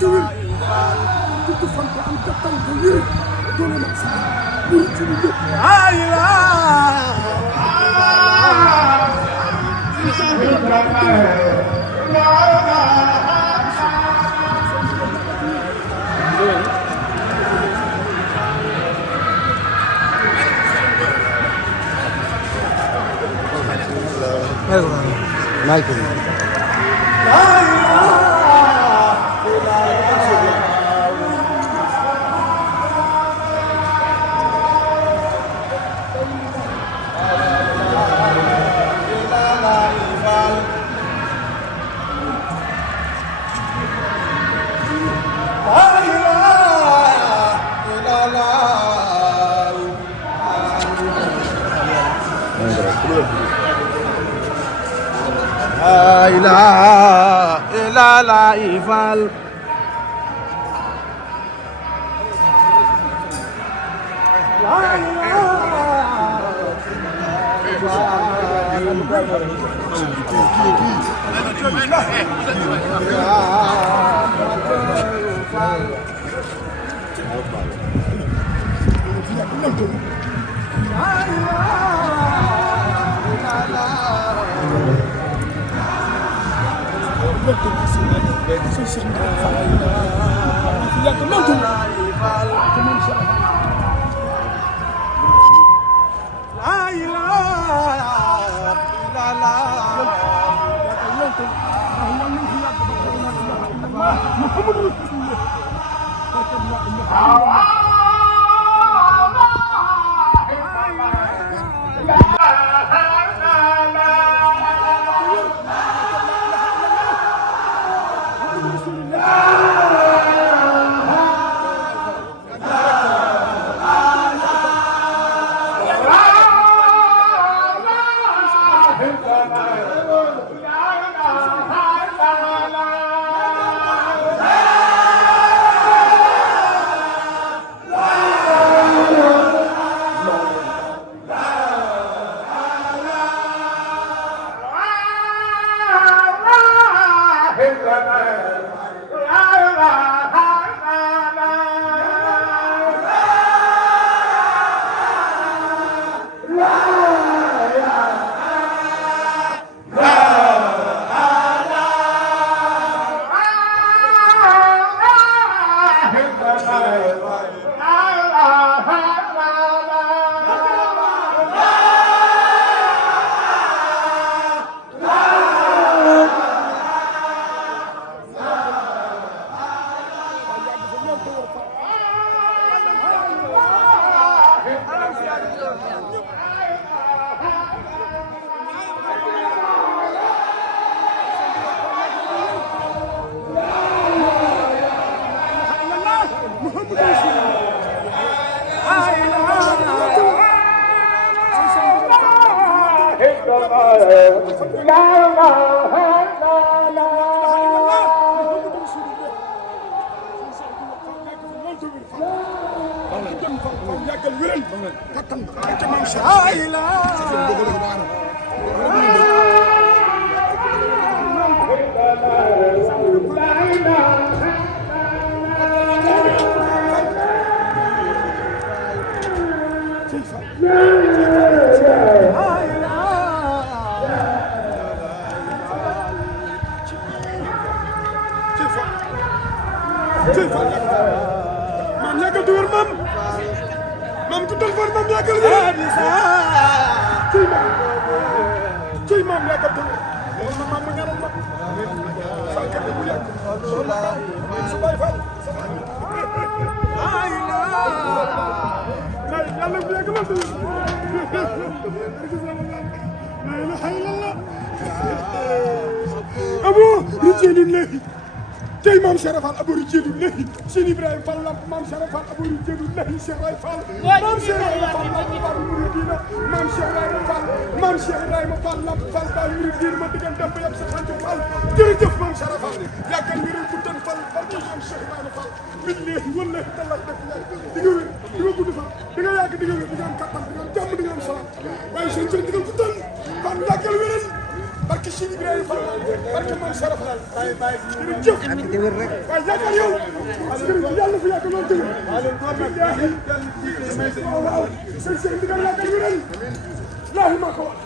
tawir gudd fan ko am kattan ko wér doole mag sa buri ci lu lépp Michael. La ilaha illallah ifal la tey maam Cheikh Fall abori jeedu lehi Sëñ Ibrahima Fall lamp maam Cheikh Fall abori jeedu lehi Cheikh Ray Fall maam Cheikh Ibrahima Fall lamp Fall muridina maam Cheikh Ibrahima Fall maam Cheikh Ibrahima Fall lamp Fall Fall muridina ma digal dem ba yab sa xanjo Fall jërëjëf maam Cheikh Fall yàggal wéral bu tan Fall barke maam Cheikh Ibrahima Fall billahi wallahi tallahi def di nga wér di nga gudd Fall di nga yàgg di nga wér di nga am kattan di nga am jàmm di nga am salaam waaye seen digal bu tan Fall yàggal wéral barke Cheikh Ibrahima Fall barke Mame Cheikh Fall jërëjëf waaye yaakaar yow yàlla fi yàgg loolu tëjee waaw sëñ Cheikh ndigal yàggal wéral laahi maa ko wax